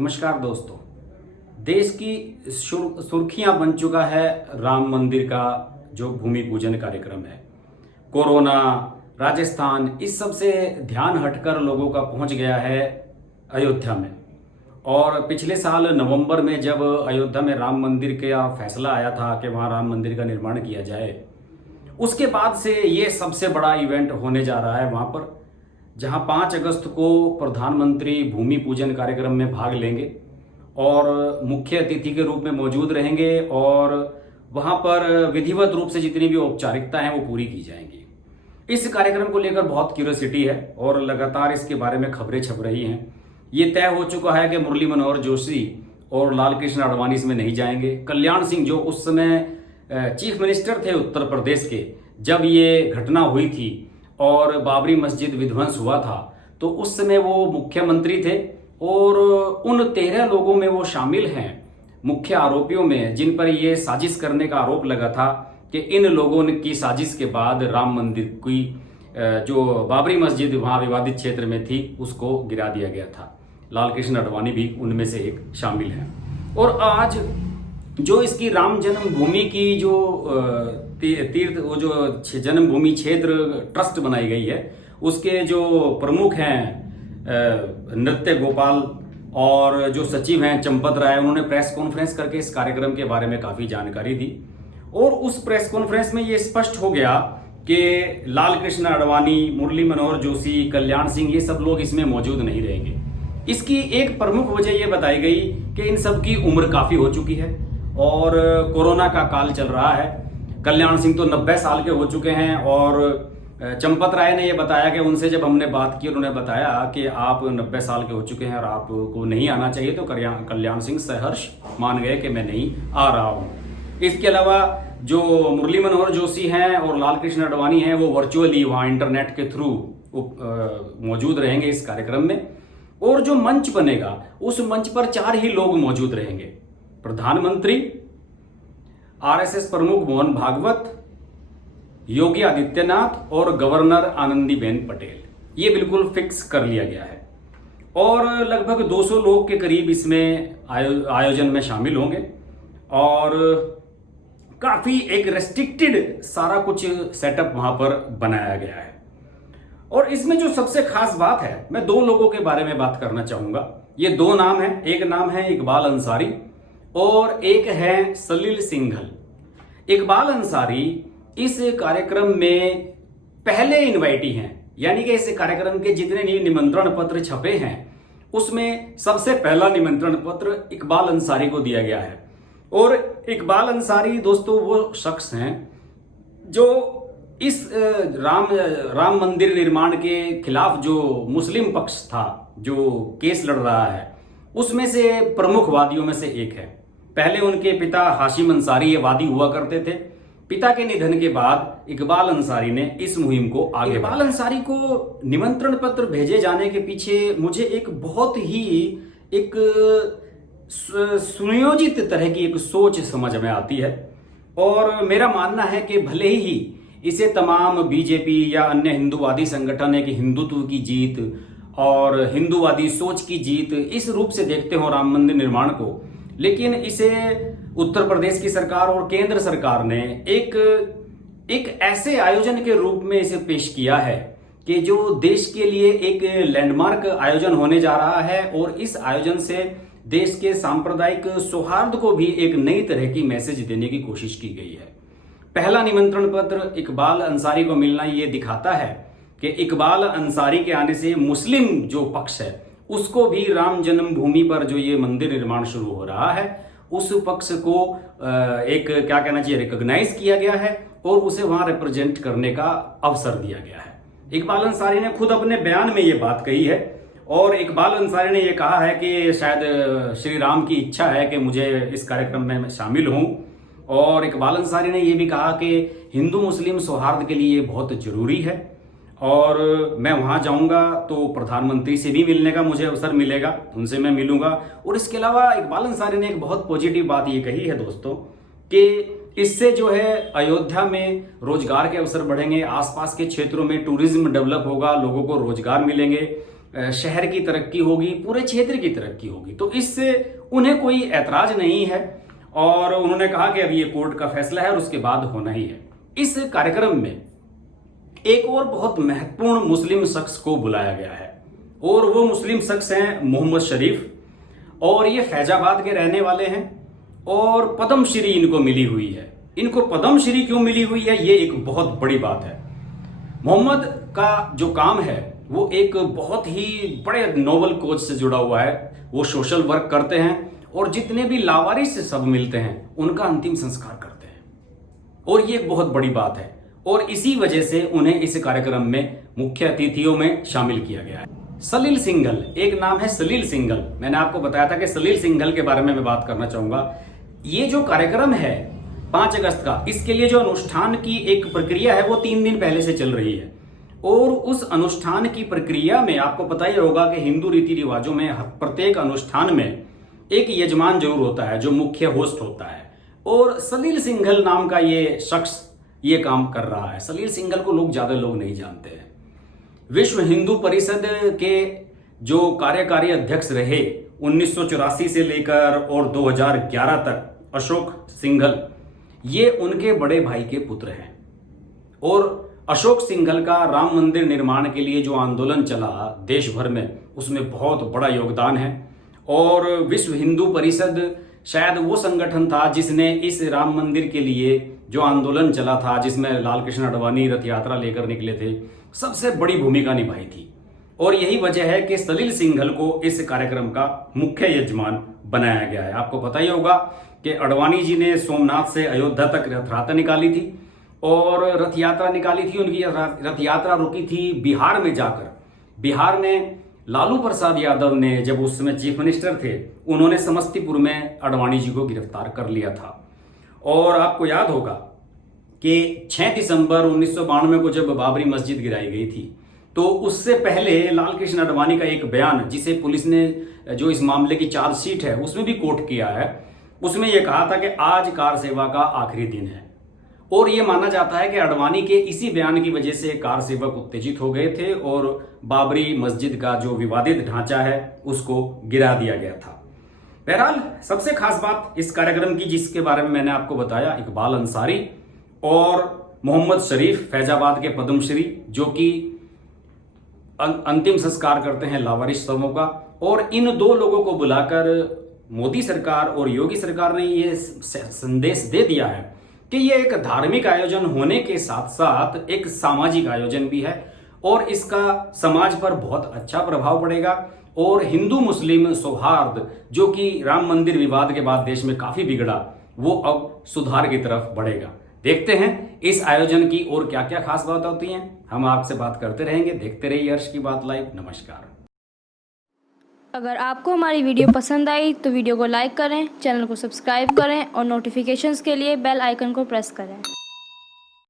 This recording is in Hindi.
नमस्कार दोस्तों। देश की सुर्खियां बन चुका है राम मंदिर का जो भूमि पूजन कार्यक्रम है। कोरोना, राजस्थान, इस सब से ध्यान हटकर लोगों का पहुंच गया है अयोध्या में। और पिछले साल नवंबर में जब अयोध्या में राम मंदिर का फैसला आया था कि वहां राम मंदिर का निर्माण किया जाए, उसके बाद से ये सबसे बड़ा इवेंट होने जा रहा है वहां पर, जहां 5 अगस्त को प्रधानमंत्री भूमि पूजन कार्यक्रम में भाग लेंगे और मुख्य अतिथि के रूप में मौजूद रहेंगे और वहां पर विधिवत रूप से जितनी भी औपचारिकता हैं वो पूरी की जाएंगी। इस कार्यक्रम को लेकर बहुत क्यूरियोसिटी है और लगातार इसके बारे में खबरें छप रही हैं। ये तय हो चुका है कि मुरली मनोहर जोशी और लाल कृष्ण आडवाणी इसमें नहीं जाएंगे। कल्याण सिंह, जो उस समय चीफ मिनिस्टर थे उत्तर प्रदेश के जब ये घटना हुई थी और बाबरी मस्जिद विध्वंस हुआ था, तो उस समय वो मुख्यमंत्री थे और उन 13 लोगों में वो शामिल हैं, मुख्य आरोपियों में, जिन पर ये साजिश करने का आरोप लगा था कि इन लोगों की साजिश के बाद राम मंदिर की जो बाबरी मस्जिद वहां विवादित क्षेत्र में थी उसको गिरा दिया गया था। लाल कृष्ण आडवाणी भी उनमें से एक शामिल है। और आज जो इसकी राम जन्मभूमि की जो तीर्थ वो जो जन्मभूमि क्षेत्र ट्रस्ट बनाई गई है, उसके जो प्रमुख हैं नृत्य गोपाल और जो सचिव हैं चंपत राय, उन्होंने प्रेस कॉन्फ्रेंस करके इस कार्यक्रम के बारे में काफी जानकारी दी। और उस प्रेस कॉन्फ्रेंस में ये स्पष्ट हो गया कि लाल कृष्ण आडवाणी, मुरली मनोहर जोशी, कल्याण सिंह, ये सब लोग इसमें मौजूद नहीं रहेंगे। इसकी एक प्रमुख वजह यह बताई गई कि इन सब की उम्र काफी हो चुकी है और कोरोना का काल चल रहा है। कल्याण सिंह तो 90 साल के हो चुके हैं और चंपत राय ने यह बताया कि उनसे जब हमने बात की, उन्होंने बताया कि आप 90 साल के हो चुके हैं और आपको नहीं आना चाहिए, तो कल्याण सिंह सहर्ष मान गए कि मैं नहीं आ रहा हूं। इसके अलावा जो मुरली मनोहर जोशी हैं और लाल कृष्ण आडवाणी हैं, वो वर्चुअली वहां इंटरनेट के थ्रू मौजूद रहेंगे इस कार्यक्रम में। और जो मंच बनेगा, उस मंच पर 4 ही लोग मौजूद रहेंगे: प्रधानमंत्री, आरएसएस प्रमुख मोहन भागवत, योगी आदित्यनाथ और गवर्नर आनंदीबेन पटेल। ये बिल्कुल फिक्स कर लिया गया है और लगभग 200 लोग के करीब इसमें आयोजन में शामिल होंगे और काफी एक रेस्ट्रिक्टेड सारा कुछ सेटअप वहां पर बनाया गया है। और इसमें जो सबसे खास बात है, मैं 2 लोगों के बारे में बात करना चाहूंगा। ये 2 नाम हैं, एक नाम है इकबाल अंसारी और एक है सलील सिंघल। इकबाल अंसारी इस कार्यक्रम में पहले इनवाइटी हैं, यानी कि इस कार्यक्रम के जितने भी निमंत्रण पत्र छपे हैं उसमें सबसे पहला निमंत्रण पत्र इकबाल अंसारी को दिया गया है। और इकबाल अंसारी दोस्तों वो शख्स हैं जो इस राम मंदिर निर्माण के खिलाफ जो मुस्लिम पक्ष था जो केस लड़ रहा है, उसमें से प्रमुख वादियों में से एक है। पहले उनके पिता हाशिम अंसारी ये वादी हुआ करते थे। पिता के निधन के बाद इकबाल अंसारी ने इस मुहिम को आगे बढ़ाया। इकबाल अंसारी को निमंत्रण पत्र भेजे जाने के पीछे मुझे एक बहुत ही एक सुनियोजित तरह की एक सोच समझ में आती है। और मेरा मानना है कि भले ही इसे तमाम बीजेपी या अन्य हिंदूवादी संगठन है कि हिंदुत्व की जीत और हिंदूवादी सोच की जीत इस रूप से देखते हो राम मंदिर निर्माण को, लेकिन इसे उत्तर प्रदेश की सरकार और केंद्र सरकार ने एक ऐसे आयोजन के रूप में इसे पेश किया है कि जो देश के लिए एक लैंडमार्क आयोजन होने जा रहा है और इस आयोजन से देश के सांप्रदायिक सौहार्द को भी एक नई तरह की मैसेज देने की कोशिश की गई है। पहला निमंत्रण पत्र इकबाल अंसारी को मिलना ये दिखाता है कि इकबाल अंसारी के आने से मुस्लिम जो पक्ष है उसको भी राम जन्मभूमि पर जो ये मंदिर निर्माण शुरू हो रहा है उस पक्ष को एक क्या कहना चाहिए रिकॉग्नाइज किया गया है और उसे वहां रिप्रेजेंट करने का अवसर दिया गया है। इकबाल अंसारी ने खुद अपने बयान में ये बात कही है और इकबाल अंसारी ने ये कहा है कि शायद श्री राम की इच्छा है कि मुझे इस कार्यक्रम में शामिल हूं। और इकबाल अंसारी ने यह भी कहा कि हिंदू मुस्लिम सौहार्द के लिए बहुत जरूरी है और मैं वहां जाऊंगा तो प्रधानमंत्री से भी मिलने का मुझे अवसर मिलेगा, उनसे मैं मिलूंगा। और इसके अलावा इकबाल अंसारी ने एक बहुत पॉजिटिव बात ये कही है दोस्तों कि इससे जो है अयोध्या में रोजगार के अवसर बढ़ेंगे, आसपास के क्षेत्रों में टूरिज्म डेवलप होगा, लोगों को रोजगार मिलेंगे शहर की तरक्की होगी, पूरे क्षेत्र की तरक्की होगी। तो इससे उन्हें कोई ऐतराज नहीं है और उन्होंने कहा कि अब ये कोर्ट का फैसला है और उसके बाद होना ही है। इस कार्यक्रम में एक और बहुत महत्वपूर्ण मुस्लिम शख्स को बुलाया गया है और वो मुस्लिम शख्स हैं मोहम्मद शरीफ और ये फैजाबाद के रहने वाले हैं और पद्मश्री इनको मिली हुई है। इनको पद्मश्री क्यों मिली हुई है, ये एक बहुत बड़ी बात है। मोहम्मद का जो काम है वो एक बहुत ही बड़े नोबल कोच से जुड़ा हुआ है। वो सोशल वर्क करते हैं और जितने भी लावारिस से सब मिलते हैं उनका अंतिम संस्कार करते हैं और ये एक बहुत बड़ी बात है और इसी वजह से उन्हें इस कार्यक्रम में मुख्य अतिथियों में शामिल किया गया है। सलील सिंघल, एक नाम है सलील सिंघल। मैंने आपको बताया था कि सलील सिंघल के बारे में मैं बात करना चाहूंगा। ये जो कार्यक्रम है 5 अगस्त का, इसके लिए जो अनुष्ठान की एक प्रक्रिया है वो 3 दिन पहले से चल रही है और उस अनुष्ठान की प्रक्रिया में आपको पता ही होगा कि हिंदू रीति रिवाजों में प्रत्येक अनुष्ठान में एक यजमान जरूर होता है जो मुख्य होस्ट होता है और सलील सिंघल नाम का ये शख्स ये काम कर रहा है। सलील सिंघल को ज्यादा लोग नहीं जानते हैं। विश्व हिंदू परिषद के जो कार्यकारी अध्यक्ष रहे 1984 से लेकर और 2011 तक अशोक सिंघल, ये उनके बड़े भाई के पुत्र हैं और अशोक सिंघल का राम मंदिर निर्माण के लिए जो आंदोलन चला देश भर में, उसमें बहुत बड़ा योगदान है और विश्व हिंदू परिषद शायद वो संगठन था जिसने इस राम मंदिर के लिए जो आंदोलन चला था, जिसमें लाल कृष्ण आडवाणी रथ यात्रा लेकर निकले थे, सबसे बड़ी भूमिका निभाई थी और यही वजह है कि सलील सिंघल को इस कार्यक्रम का मुख्य यजमान बनाया गया है। आपको पता ही होगा कि आडवाणी जी ने सोमनाथ से अयोध्या तक रथ यात्रा निकाली थी और रथ यात्रा निकाली थी। उनकी रथ यात्रा रुकी थी बिहार में जाकर। बिहार में लालू प्रसाद यादव ने, जब उस समय चीफ मिनिस्टर थे, उन्होंने समस्तीपुर में आडवाणी जी को गिरफ्तार कर लिया था और आपको याद होगा कि 6 दिसंबर 1992 को जब बाबरी मस्जिद गिराई गई थी तो उससे पहले लाल कृष्ण आडवाणी का एक बयान, जिसे पुलिस ने जो इस मामले की चार्जशीट है उसमें भी कोट किया है, उसमें यह कहा था कि आज कार सेवा का आखिरी दिन है और यह माना जाता है कि आडवाणी के इसी बयान की वजह से कार सेवक उत्तेजित हो गए थे और बाबरी मस्जिद का जो विवादित ढांचा है उसको गिरा दिया गया था। बहरहाल सबसे खास बात इस कार्यक्रम की, जिसके बारे में मैंने आपको बताया, इकबाल अंसारी और मोहम्मद शरीफ फैजाबाद के पद्मश्री, जो कि अंतिम संस्कार करते हैं लावारिस शवों का, और इन 2 लोगों को बुलाकर मोदी सरकार और योगी सरकार ने ये संदेश दे दिया है कि ये एक धार्मिक आयोजन होने के साथ साथ एक सामाजिक आयोजन भी है और इसका समाज पर बहुत अच्छा प्रभाव पड़ेगा और हिंदू मुस्लिम सौहार्द, जो कि राम मंदिर विवाद के बाद देश में काफी बिगड़ा, वो अब सुधार की तरफ बढ़ेगा। देखते हैं इस आयोजन की और क्या क्या खास बात होती हैं। हम आपसे बात करते रहेंगे। देखते रहिए अर्श की बात लाइव। नमस्कार। अगर आपको हमारी वीडियो पसंद आई तो वीडियो को लाइक करें, चैनल को सब्सक्राइब करें और नोटिफिकेशंस के लिए बेल आइकन को प्रेस करें।